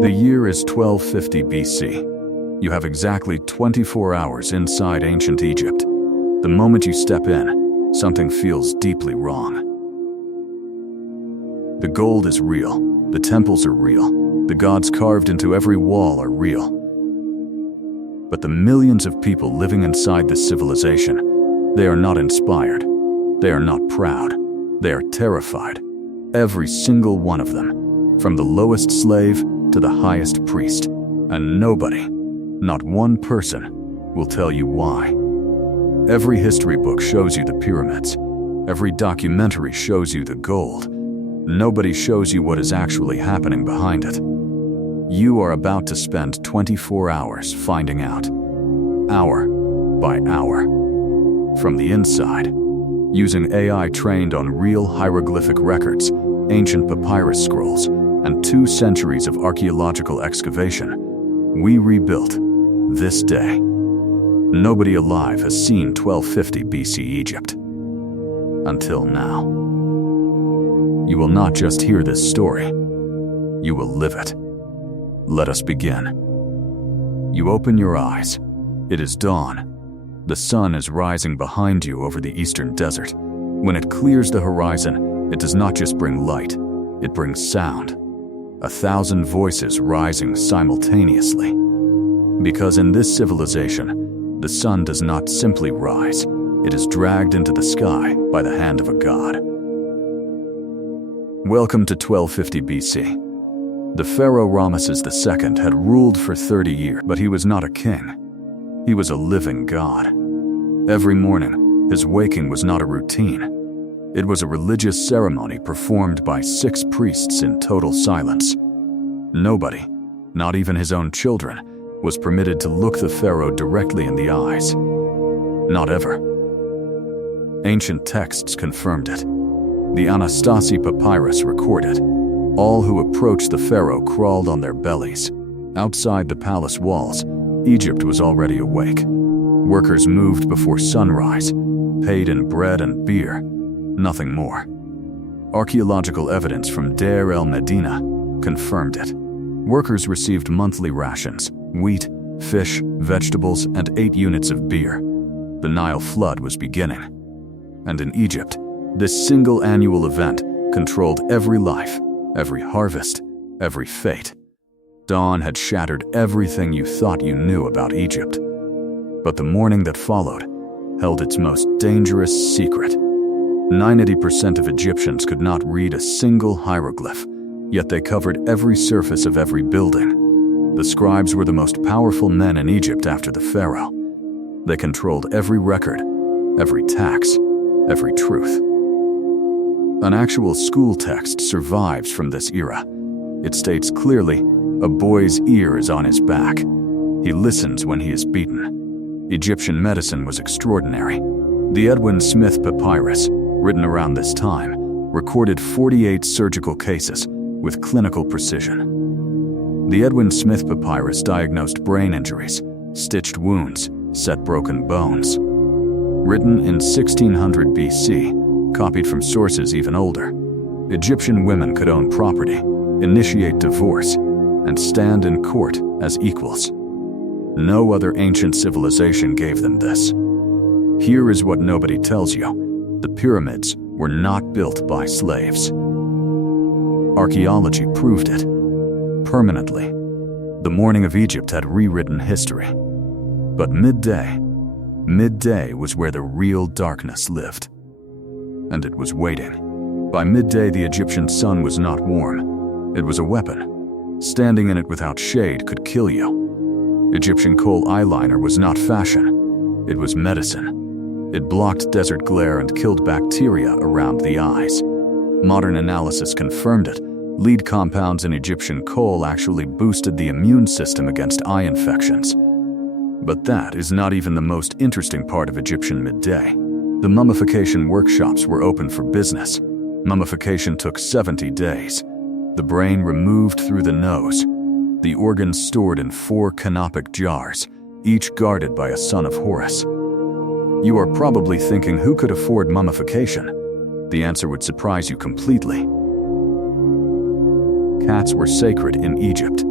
The year is 1250 BC. You have exactly 24 hours inside ancient Egypt. The moment you step in, something feels deeply wrong. The gold is real, the temples are real, the gods carved into every wall are real. But the millions of people living inside this civilization, they are not inspired, they are not proud, they are terrified. Every single one of them, from the lowest slave to the highest priest, and nobody, not one person, will tell you why. Every history book shows you the pyramids. Every documentary shows you the gold. Nobody shows you what is actually happening behind it. You are about to spend 24 hours finding out, hour by hour, from the inside, using AI trained on real hieroglyphic records, ancient papyrus scrolls, and 2 centuries of archaeological excavation. We rebuilt this day. Nobody alive has seen 1250 BC Egypt. Until now. You will not just hear this story, you will live it. Let us begin. You open your eyes. It is dawn. The sun is rising behind you over the eastern desert. When it clears the horizon, it does not just bring light, it brings sound. 1,000 voices rising simultaneously. Because in this civilization, the sun does not simply rise, it is dragged into the sky by the hand of a god. Welcome to 1250 BC. The Pharaoh Ramesses II had ruled for 30 years, but he was not a king. He was a living god. Every morning, his waking was not a routine. It was a religious ceremony performed by 6 priests in total silence. Nobody, not even his own children, was permitted to look the pharaoh directly in the eyes. Not ever. Ancient texts confirmed it. The Anastasi papyrus recorded. All who approached the pharaoh crawled on their bellies. Outside the palace walls, Egypt was already awake. Workers moved before sunrise, paid in bread and beer, nothing more. Archaeological evidence from Deir el-Medina confirmed it. Workers received monthly rations, wheat, fish, vegetables, and 8 units of beer. The Nile flood was beginning. And in Egypt, this single annual event controlled every life, every harvest, every fate. Dawn had shattered everything you thought you knew about Egypt. But the morning that followed held its most dangerous secret. 90% of Egyptians could not read a single hieroglyph, yet they covered every surface of every building. The scribes were the most powerful men in Egypt after the pharaoh. They controlled every record, every tax, every truth. An actual school text survives from this era. It states clearly, a boy's ear is on his back. He listens when he is beaten. Egyptian medicine was extraordinary. The Edwin Smith papyrus, written around this time, recorded 48 surgical cases with clinical precision. The Edwin Smith papyrus diagnosed brain injuries, stitched wounds, set broken bones. Written in 1600 BC, copied from sources even older, Egyptian women could own property, initiate divorce, and stand in court as equals. No other ancient civilization gave them this. Here is what nobody tells you. The pyramids were not built by slaves. Archaeology proved it. Permanently. The morning of Egypt had rewritten history. But midday was where the real darkness lived. And it was waiting. By midday, the Egyptian sun was not warm. It was a weapon. Standing in it without shade could kill you. Egyptian kohl eyeliner was not fashion. It was medicine. It blocked desert glare and killed bacteria around the eyes. Modern analysis confirmed it. Lead compounds in Egyptian kohl actually boosted the immune system against eye infections. But that is not even the most interesting part of Egyptian midday. The mummification workshops were open for business. Mummification took 70 days. The brain removed through the nose. The organs stored in 4 canopic jars, each guarded by a son of Horus. You are probably thinking, who could afford mummification? The answer would surprise you completely. Cats were sacred in Egypt.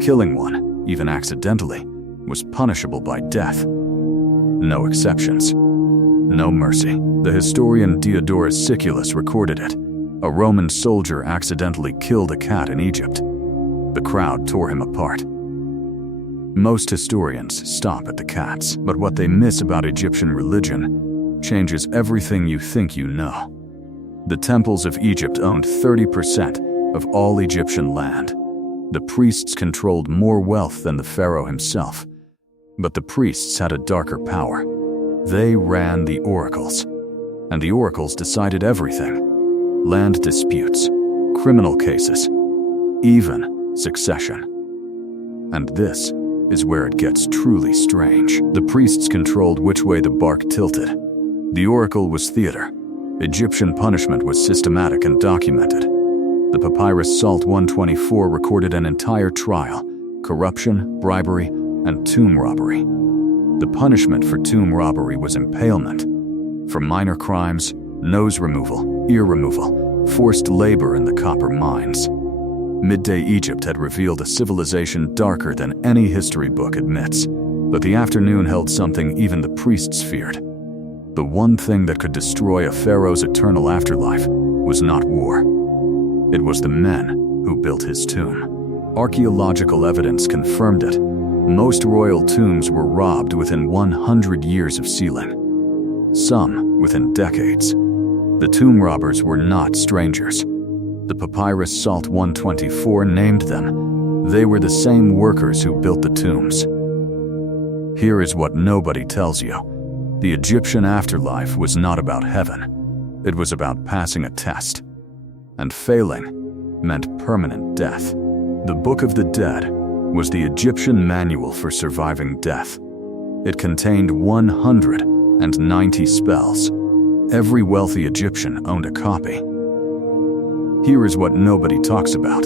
Killing one, even accidentally, was punishable by death. No exceptions. No mercy. The historian Diodorus Siculus recorded it. A Roman soldier accidentally killed a cat in Egypt. The crowd tore him apart. Most historians stop at the cats, but what they miss about Egyptian religion changes everything you think you know. The temples of Egypt owned 30% of all Egyptian land. The priests controlled more wealth than the pharaoh himself. But the priests had a darker power. They ran the oracles. And the oracles decided everything. Land disputes, criminal cases, even succession. And this is where it gets truly strange. The priests controlled which way the bark tilted. The oracle was theater. Egyptian punishment was systematic and documented. The papyrus Salt 124 recorded an entire trial: corruption, bribery, and tomb robbery. The punishment for tomb robbery was impalement. For minor crimes, nose removal, ear removal, forced labor in the copper mines. Midday Egypt had revealed a civilization darker than any history book admits, but the afternoon held something even the priests feared. The one thing that could destroy a pharaoh's eternal afterlife was not war. It was the men who built his tomb. Archaeological evidence confirmed it. Most royal tombs were robbed within 100 years of sealing. Some within decades. The tomb robbers were not strangers. The papyrus Salt 124 named them. They were the same workers who built the tombs. Here is what nobody tells you. The Egyptian afterlife was not about heaven. It was about passing a test. And failing meant permanent death. The Book of the Dead was the Egyptian manual for surviving death. It contained 190 spells. Every wealthy Egyptian owned a copy. Here is what nobody talks about.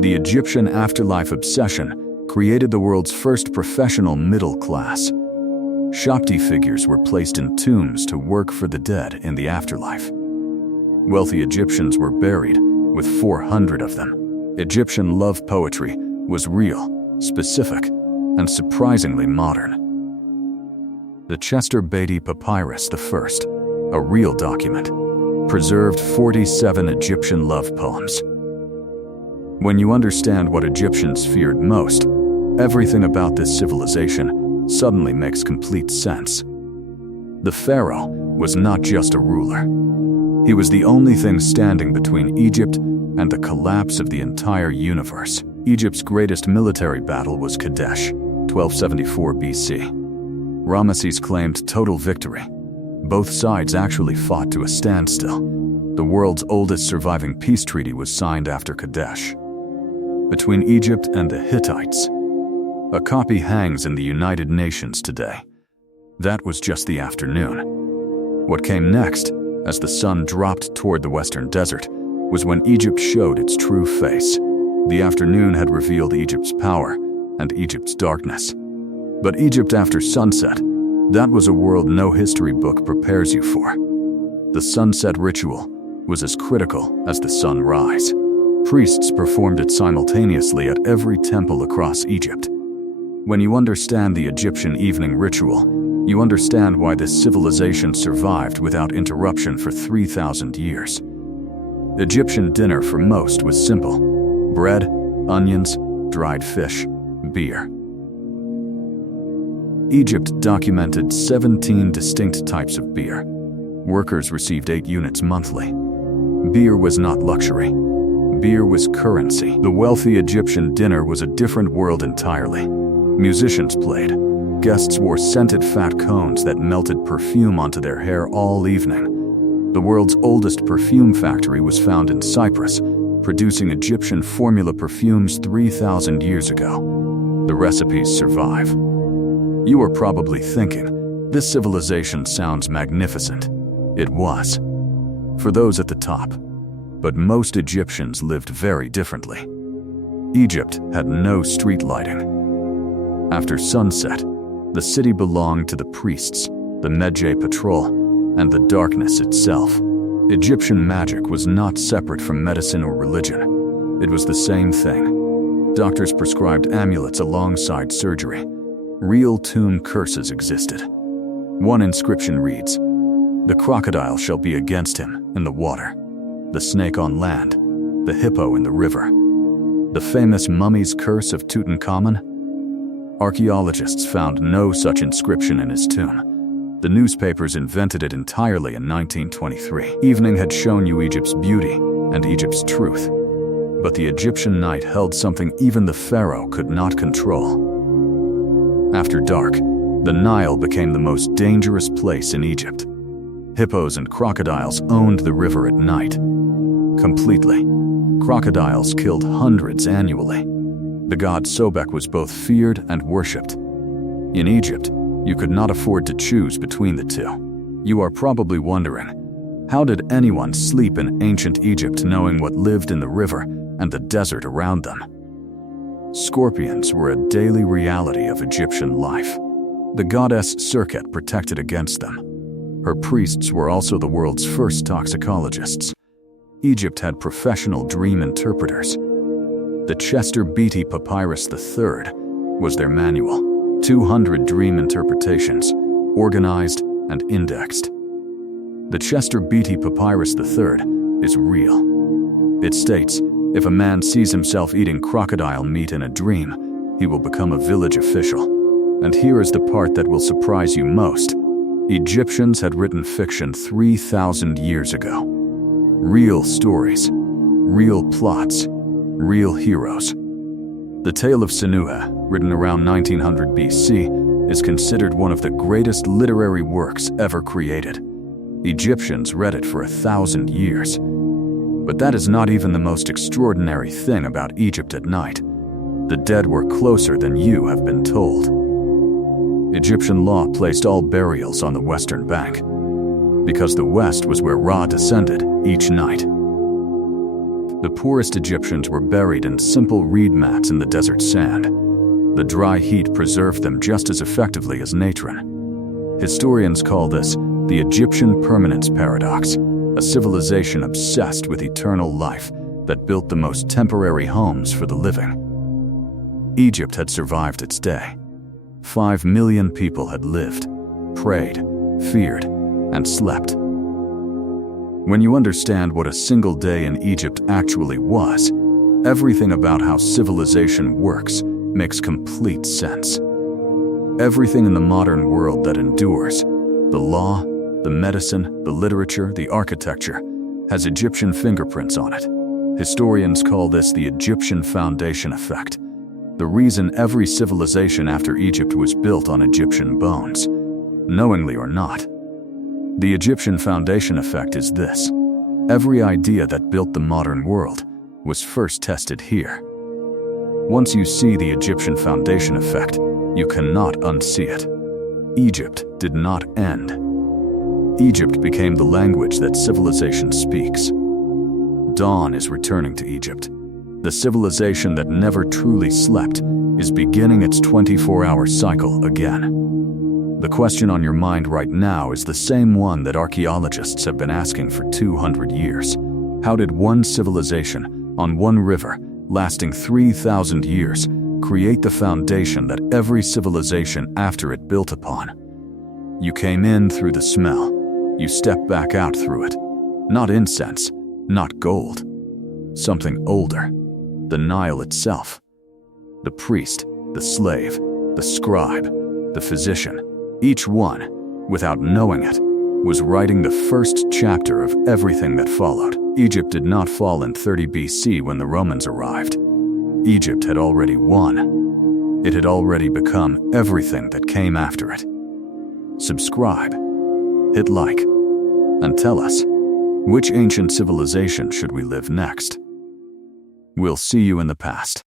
The Egyptian afterlife obsession created the world's first professional middle class. Shakti figures were placed in tombs to work for the dead in the afterlife. Wealthy Egyptians were buried, with 400 of them. Egyptian love poetry was real, specific, and surprisingly modern. The Chester Beatty Papyrus I, a real document, preserved 47 Egyptian love poems. When you understand what Egyptians feared most, everything about this civilization suddenly makes complete sense. The pharaoh was not just a ruler. He was the only thing standing between Egypt and the collapse of the entire universe. Egypt's greatest military battle was Kadesh, 1274 BC. Ramesses claimed total victory. Both sides actually fought to a standstill. The world's oldest surviving peace treaty was signed after Kadesh. Between Egypt and the Hittites, a copy hangs in the United Nations today. That was just the afternoon. What came next, as the sun dropped toward the western desert, was when Egypt showed its true face. The afternoon had revealed Egypt's power and Egypt's darkness. But Egypt after sunset, that was a world no history book prepares you for. The sunset ritual was as critical as the sunrise. Priests performed it simultaneously at every temple across Egypt. When you understand the Egyptian evening ritual, you understand why this civilization survived without interruption for 3,000 years. Egyptian dinner for most was simple: bread, onions, dried fish, beer. Egypt documented 17 distinct types of beer. Workers received 8 units monthly. Beer was not luxury. Beer was currency. The wealthy Egyptian dinner was a different world entirely. Musicians played. Guests wore scented fat cones that melted perfume onto their hair all evening. The world's oldest perfume factory was found in Cyprus, producing Egyptian formula perfumes 3,000 years ago. The recipes survive. You are probably thinking, this civilization sounds magnificent. It was, for those at the top. But most Egyptians lived very differently. Egypt had no street lighting. After sunset, the city belonged to the priests, the Medjay patrol, and the darkness itself. Egyptian magic was not separate from medicine or religion. It was the same thing. Doctors prescribed amulets alongside surgery. Real tomb curses existed. One inscription reads, "The crocodile shall be against him in the water, the snake on land, the hippo in the river." The famous mummy's curse of Tutankhamun? Archaeologists found no such inscription in his tomb. The newspapers invented it entirely in 1923. Evening had shown you Egypt's beauty and Egypt's truth. But the Egyptian night held something even the pharaoh could not control. After dark, the Nile became the most dangerous place in Egypt. Hippos and crocodiles owned the river at night. Completely. Crocodiles killed hundreds annually. The god Sobek was both feared and worshipped. In Egypt, you could not afford to choose between the two. You are probably wondering, how did anyone sleep in ancient Egypt knowing what lived in the river and the desert around them? Scorpions were a daily reality of Egyptian life. The goddess Serket protected against them. Her priests were also the world's first toxicologists. Egypt had professional dream interpreters. The Chester Beatty Papyrus III was their manual. 200 dream interpretations, organized and indexed. The Chester Beatty Papyrus III is real. It states, if a man sees himself eating crocodile meat in a dream, he will become a village official. And here is the part that will surprise you most. Egyptians had written fiction 3,000 years ago. Real stories, real plots, real heroes. The Tale of Sinuhe, written around 1900 BC, is considered one of the greatest literary works ever created. Egyptians read it for 1,000 years. But that is not even the most extraordinary thing about Egypt at night. The dead were closer than you have been told. Egyptian law placed all burials on the western bank, because the west was where Ra descended each night. The poorest Egyptians were buried in simple reed mats in the desert sand. The dry heat preserved them just as effectively as natron. Historians call this the Egyptian permanence paradox, a civilization obsessed with eternal life that built the most temporary homes for the living. Egypt had survived its day. 5 million people had lived, prayed, feared, and slept. When you understand what a single day in Egypt actually was, everything about how civilization works makes complete sense. Everything in the modern world that endures, the law, the medicine, the literature, the architecture, has Egyptian fingerprints on it. Historians call this the Egyptian foundation effect. The reason every civilization after Egypt was built on Egyptian bones, knowingly or not. The Egyptian foundation effect is this. Every idea that built the modern world was first tested here. Once you see the Egyptian foundation effect, you cannot unsee it. Egypt did not end. Egypt became the language that civilization speaks. Dawn is returning to Egypt. The civilization that never truly slept is beginning its 24-hour cycle again. The question on your mind right now is the same one that archaeologists have been asking for 200 years. How did one civilization on one river, lasting 3,000 years, create the foundation that every civilization after it built upon? You came in through the smell. You stepped back out through it. Not incense, not gold. Something older. The Nile itself. The priest, the slave, the scribe, the physician, each one, without knowing it, was writing the first chapter of everything that followed. Egypt did not fall in 30 BC when the Romans arrived. Egypt had already won. It had already become everything that came after it. Subscribe, hit like, and tell us, which ancient civilization should we live next? We'll see you in the past.